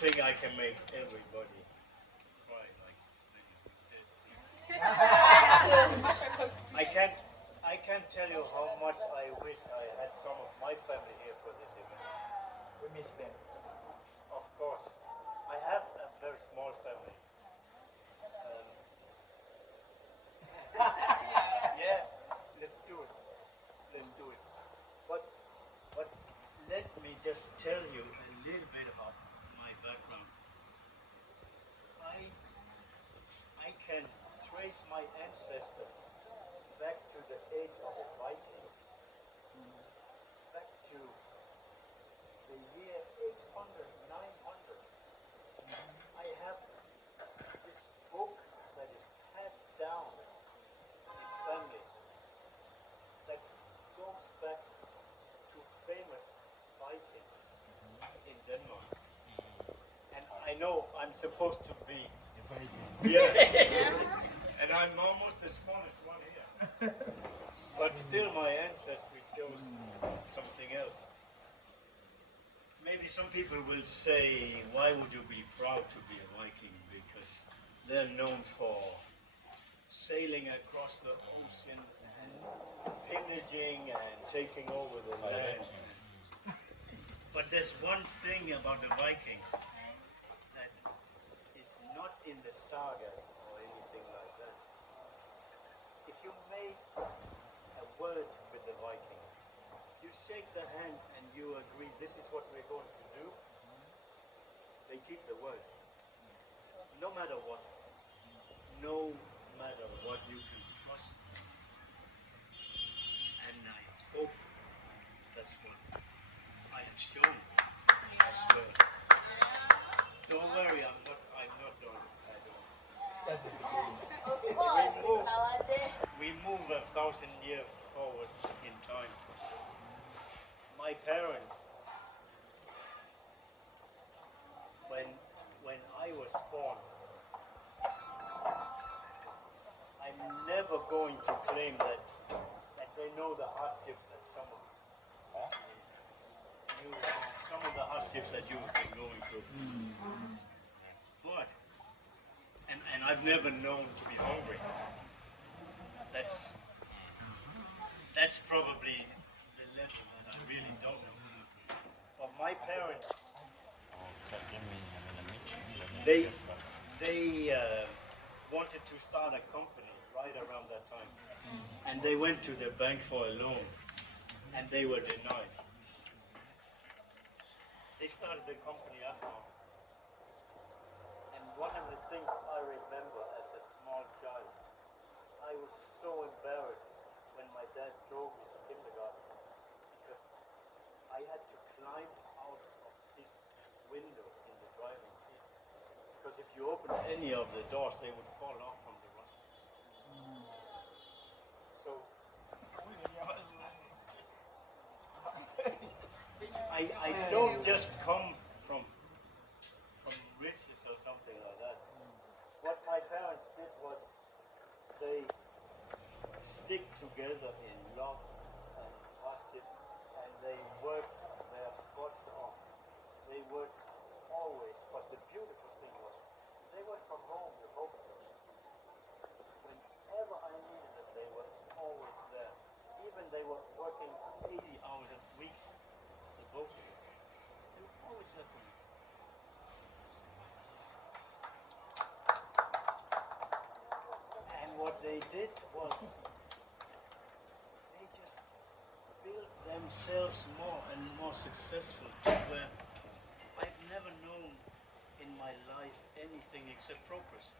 think I can make everybody cry like I can't tell you how much I wish I had some of my family here for this event. We miss them. Of course, I have a very small family. Yeah, let's do it. Let's do it. But let me just tell you a little bit about my background. I can trace my ancestors back to the age of the Vikings, back to the year 800, 900. I have this book that is passed down in family that goes back to famous Vikings in Denmark. And I know I'm supposed to be yeah, and I'm almost the smallest one here. But still my ancestry shows something else. Maybe some people will say, why would you be proud to be a Viking? Because they're known for sailing across the ocean and pillaging and taking over the land. But there's one thing about the Vikings that is not in the sagas or anything like that. If you made a word with the Viking, if you shake the hand and you agree this is what we're going to do, they keep the word. No matter what. No matter what, you can trust them. And I hope that's what I have shown as well. Don't worry, I'm not done. I don't. That's the beginning. We move 1,000 years forward in time. My parents, when I was born, I'm never going to claim that they know the hardships that some of the hardships that you've been going through. But and I've never known to be hungry. That's probably the level that I really don't know. But my parents, they wanted to start a company right around that time, and they went to the bank for a loan, and they were denied. They started the company after, and one of the things I remember as a small child, I was so embarrassed when my dad drove me to kindergarten because I had to climb out of his window in the driving seat. Because if you open any of the doors, they would fall off from the rust. So I don't just come from riches or something like that. What my parents did was they stick together in love and hardship, and they worked their butts off. They worked always, but the beautiful thing was they worked from home, the both of them. Whenever I needed them, they were always there. Even they were working 80 hours a week, the both of them. They were always there for me. And what they did was they just built themselves more and more successful to where I've never known in my life anything except progress.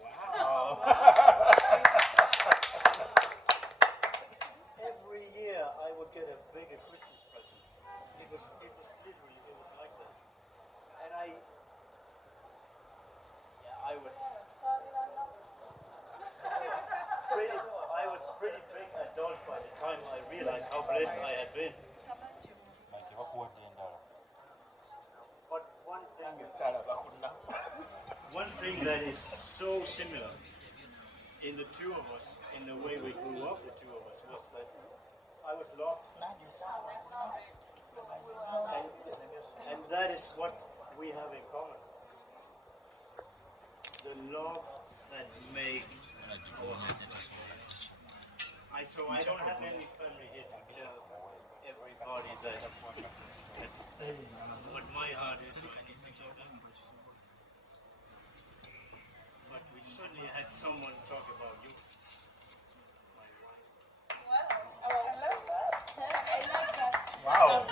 Wow. Every year I would get a bigger Christmas present. It was like that. And I was pretty big adult by the time I realized how blessed I had been. But one thing that is so similar in the two of us, in the way we grew up, the two of us, was that I was loved. And that is what we have in common. The love that makes our hearts like so I don't have any family here to tell everybody that what my heart is or anything like that. But we certainly had someone talk about you. My wife. Wow. Oh, I love that. I like that. Wow.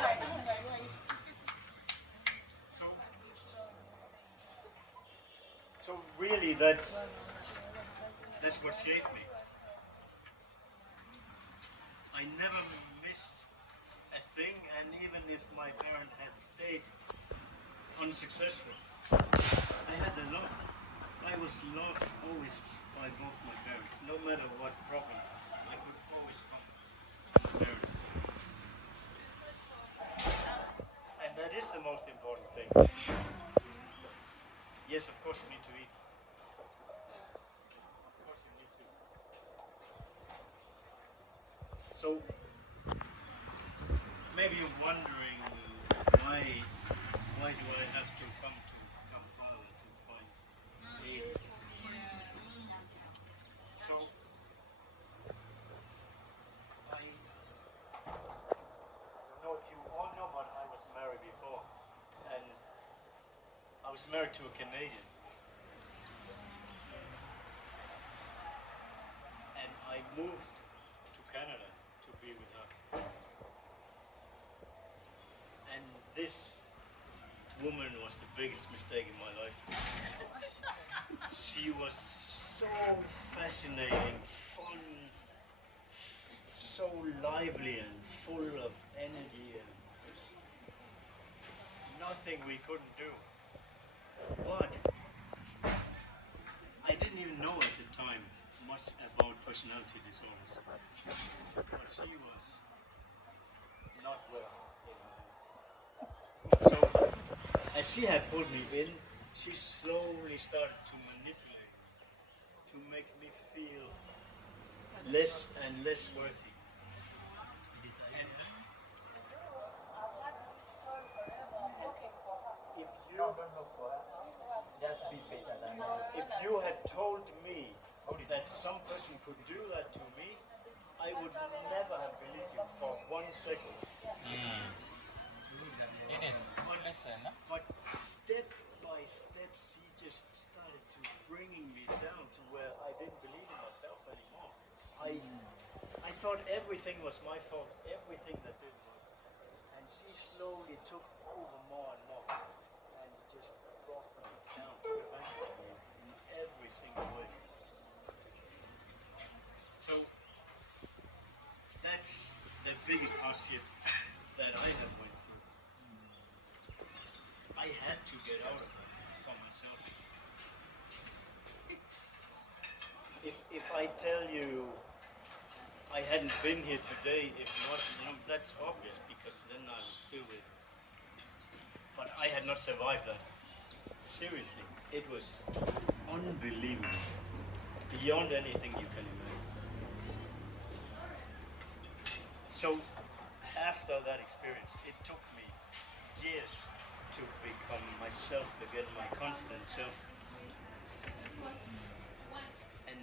So really that's what shaped me. I never missed a thing, and even if my parent had stayed unsuccessful, I had the love. I was loved always by both my parents. No matter what problem, I could always come to my parents. And that is the most important thing. Yes, of course you need to eat. Of course you need to. So, maybe you're wondering why do I have to come to Kampala to find aid? So, I don't know if you all know, but I was married before, and I was married to a Canadian. And I moved to Canada to be with her. And this woman was the biggest mistake in my life. She was so fascinating, fun, so lively and full of energy, and there's nothing we couldn't do. But I didn't even know at the time much about personality disorders. But she was not well. So, as she had pulled me in, she slowly started to manipulate me, to make me feel less and less worthy. And if you Just be better than if you had told me that some person could do that to me, I would never have believed you for 1 second. But step by step, she just started to bringing me down to where I didn't believe in myself anymore. I thought everything was my fault, everything that didn't work. And she slowly took over more and more, and just brought me down to the back of me in every single way. So that's the biggest hardship that I have went through. I had to get out of it for myself. If I tell you I hadn't been here today, if not, that's obvious because then I was still with. But I had not survived that. Seriously, it was unbelievable, beyond anything you can imagine. So, after that experience, it took me years to become myself again, my confident self. And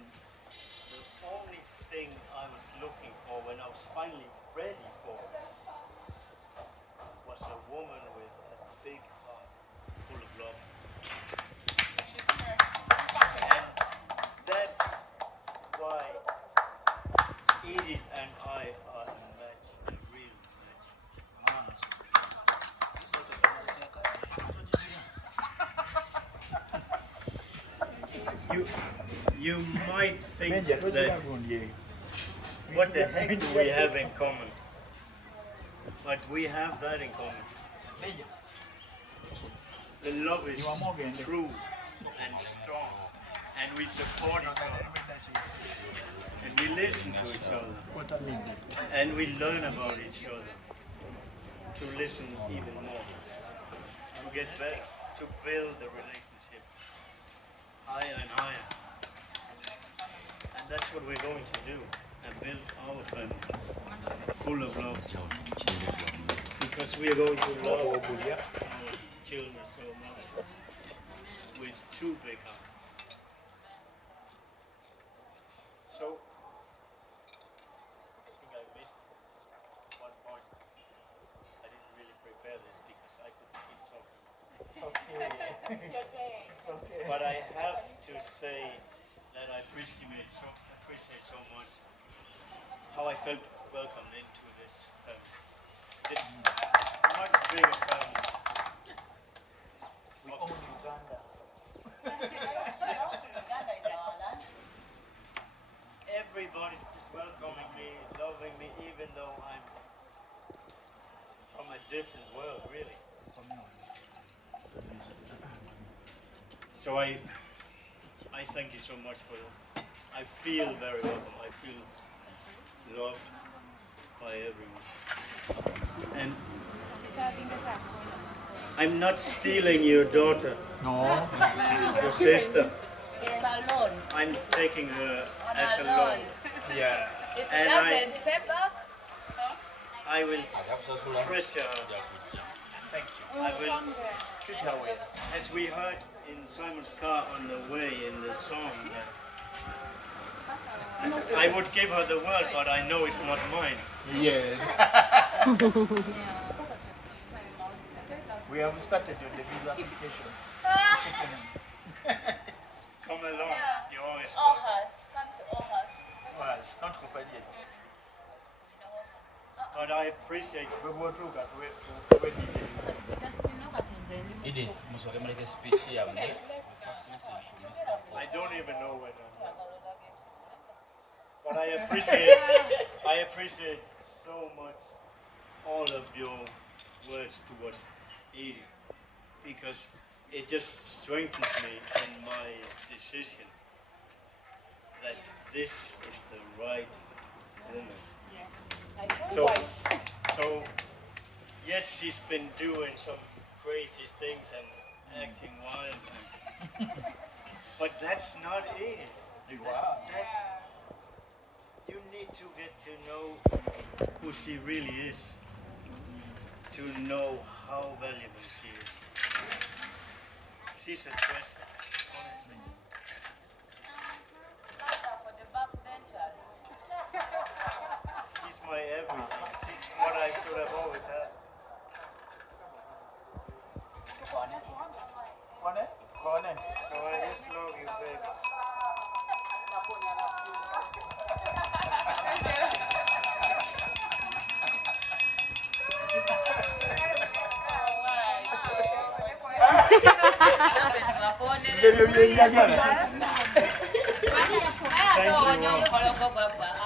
the only thing I was looking for when I was finally ready for it was a woman with a big heart full of love. And that's why Edith and I are a match, a real match. You might think that what the heck do we have in common? But we have that in common. The love is true and strong, and we support each other, and we listen to each other, and we learn about each other to listen even more, to get better, to build the relationship higher and higher. And that's what we're going to do, and build our family full of love. Because we are going to love our children so much. two big houses. So I think I missed one point. I didn't really prepare this because I could keep talking. It's okay. It's your day. It's okay. But I have to say that I appreciate so much how I felt welcomed into this family. It's a much bigger family. We own Uganda. Uganda is our land. Everybody's just welcoming me, loving me, even though I'm from a different world, really. So I thank you so much for that. I feel very welcome. I feel loved by everyone. And She's serving the back. I'm not stealing your daughter, No. your sister. It's a loan. I'm taking her On as a a loan. loan. Yeah. If And it doesn't pay back, I will treasure her. Thank you. I will, Treat her well. as we heard in Simon's car on the way in the song, I would give her the world, but I know it's not mine. Yes. We have started on the visa application. Come along. You're always all welcome. hers. Come to all hers. Was not company. But I appreciate We will do that. Edith, musoke muleke speech yawe. First message from Mr. I don't even know when I'm done. But I appreciate so much all of your words towards Edith, because it just strengthens me in my decision that this is the right woman. Yes. Like So, wife. so yes, she's been doing some crazy things and acting wild, but that's not it. That's you need to get to know who she really is, to know how valuable she is. She's a treasure, honestly. For the backbenchers. She's my everything. She's what I should have always had. Kone. So I just love you, baby. Thank you. Thank you.